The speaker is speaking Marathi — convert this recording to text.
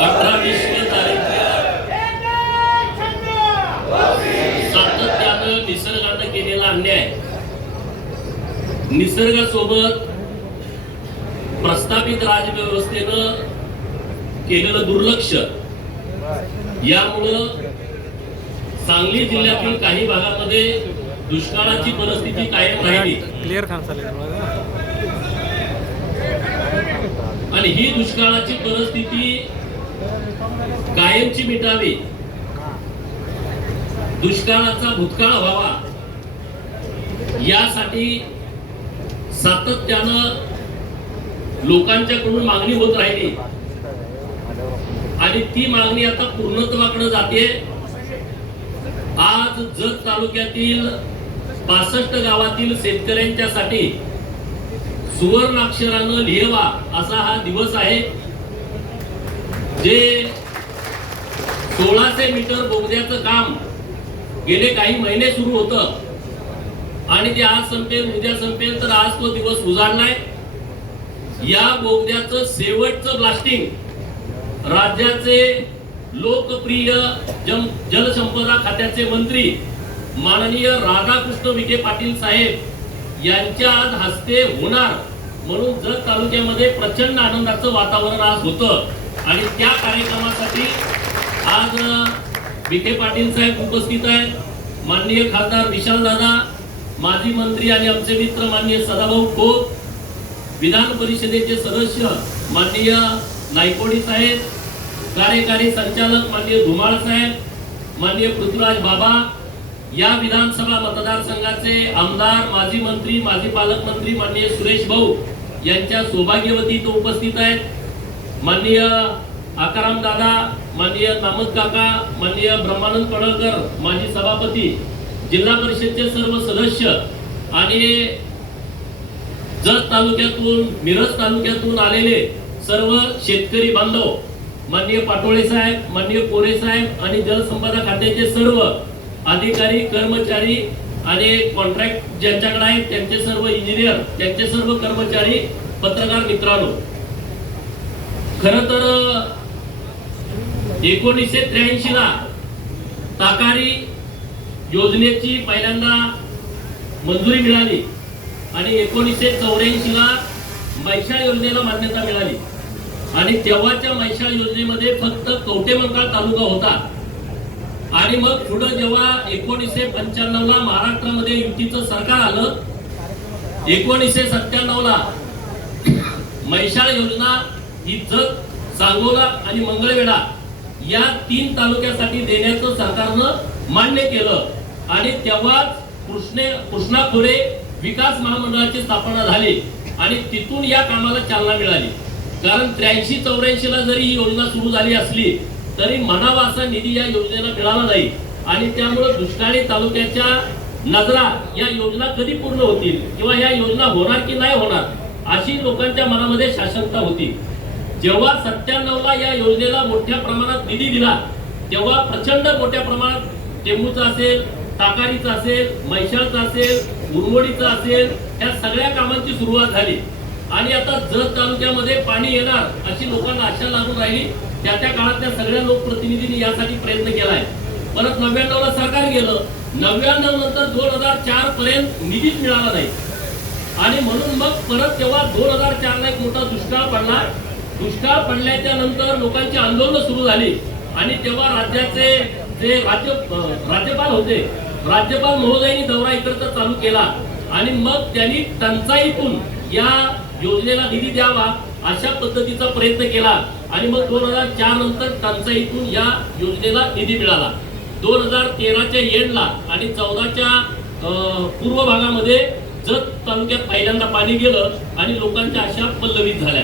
18-20 सातत्यानं निसर्गानं केलेला अन्याय, निसर्गासोबत प्रस्थापित राजव्यवस्थेनं केलेलं दुर्लक्ष यामुळं सांगली जिल्ह्यातील काही भागामध्ये दुष्काळाची परिस्थिती कायम राहिली आणि ही दुष्काळाची परिस्थिती कायमची मिटावी, दुष्काळाचा भूतकाळ व्हावा यासाठी सातत्यानं लोकांच्याकडून मागणी होत राहिली आणि ती मागणी आता पूर्णत्वाकडे जाते। आज जत तालुक्यातील 65 गावातील शेतकऱ्यांच्यासाठी सुवर्णाक्षरानं लिहावा असा हा दिवस आहे। जे 1600 मीटर बोगद्याचं काम गेले काही महिने सुरू होतं आणि ते आज संपेल उद्या संपेल, तर आज तो दिवस उजाडलाय। या बोगद्याचं शेवटचं ब्लास्टिंग राज्याचे लोकप्रिय जलसंपदा खात्याचे मंत्री माननीय राधाकृष्ण विखे पाटील साहेब यांच्या आज हस्ते होणार म्हणून जत तालुक्यामध्ये प्रचंड आनंदाचं वातावरण आज होतं आणि त्या कार्यक्रमासाठी आज विखे पाटील साहेब उपस्थित आहेत। माननीय खासदार विशाल दादा, माजी मंत्री आणि आमचे मित्र माननीय सदाभाऊ खोत, विधान परिषदेचे सदस्य माननीय नायकोडी साहेब, कार्यकारी संचालक माननीय धुमाळ साहेब, माननीय पृथ्वीराज बाबा, या विधानसभा मतदारसंघाचे आमदार, माजी मंत्री, माजी पालकमंत्री माननीय सुरेश भाऊ यांच्या सौभाग्यवती तो उपस्थित आहेत। माननीय आकाराम दादा, माननीय नामद काका, माननीय ब्रह्मानंद पडळकर माजी सभापती, जिल्हा परिषदचे सर्व सदस्य आणि जत तालुक्यातून मिरज तालुक्यातून आलेले सर्व शेतकरी बांधव, माननीय पाटोळे साहेब, माननीय कोरे साहेब आणि जलसंपदा खात्याचे सर्व अधिकारी, कर्मचारी आणि कॉन्ट्रॅक्ट ज्यांच्याकडे आहेत त्यांचे सर्व इंजिनियर, त्यांचे सर्व कर्मचारी, पत्रकार मित्रांनो, खरं तर 1983 ला ताकारी योजनेची पहिल्यांदा मंजुरी मिळाली आणि 1984 ला मैशाळ योजनेला मान्यता मिळाली आणि तेव्हाच्या मैशाळ योजनेमध्ये फक्त कवटेमंकाळ तालुका होता आणि मग पुढे जेव्हा 1995 ला महाराष्ट्रामध्ये युतीचं सरकार आलं, 1997 ला मैशाळ योजना ही जत, सांगोला आणि मंगळवेढा या 3 तालुक्यासाठी देण्याचं सरकारनं मान्य केलं आणि तेव्हाच कृष्णा खोरे विकास महामंडळाची स्थापना झाली आणि तिथून या कामाला चालना मिळाली। कारण 83-84 ला जरी ही योजना सुरू झाली असली तरी म्हणावा असा निधी या योजनेला मिळाला नाही आणि त्यामुळे दुष्काळी तालुक्याच्या नजरा या योजना कधी पूर्ण होतील किंवा या योजना होणार की नाही होणार अशी लोकांच्या मनामध्ये शाशंकता होती। जेव्हा 97 ला या योजनेला मोठ्या प्रमाणात निधी दिला तेव्हा प्रचंड मोठ्या प्रमाणात टेंबूचा असेल, ताकारीचा असेल, मैशाळचा असेल, उरमोडीचा असेल, या सगळ्या कामांची सुरुवात झाली आणि आता जत तालुक्यामध्ये पाणी येणार अशी लोकांना आशा लागून राहिली। त्या काळातल्या सगळ्या लोकप्रतिनिधींनी यासाठी प्रयत्न केलाय। परत 99 ला सरकार गेलं, 99 नंतर 2004 पर्यंत निधीच मिळाला नाही आणि म्हणून मग परत तेव्हा 2004 ला एक मोठा दुष्काळ पडला। दुष्काळ पडल्याच्या नंतर लोकांची आंदोलन सुरू झाली आणि तेव्हा राज्याचे जे राज्यपाल होते, राज्यपाल महोदयांनी दौरा इकडचा चालू केला आणि मग त्यांनी टंचाईतून या योजनेला निधी द्यावा अशा पद्धतीचा प्रयत्न केला आणि मग 2004 नंतर टंचाईतून या योजनेला निधी मिळाला। 2013च्या एंडला आणि 14च्या पूर्व भागामध्ये जत तालुक्यात पहिल्यांदा पाणी गेलं आणि लोकांच्या आशा पल्लवित झाल्या।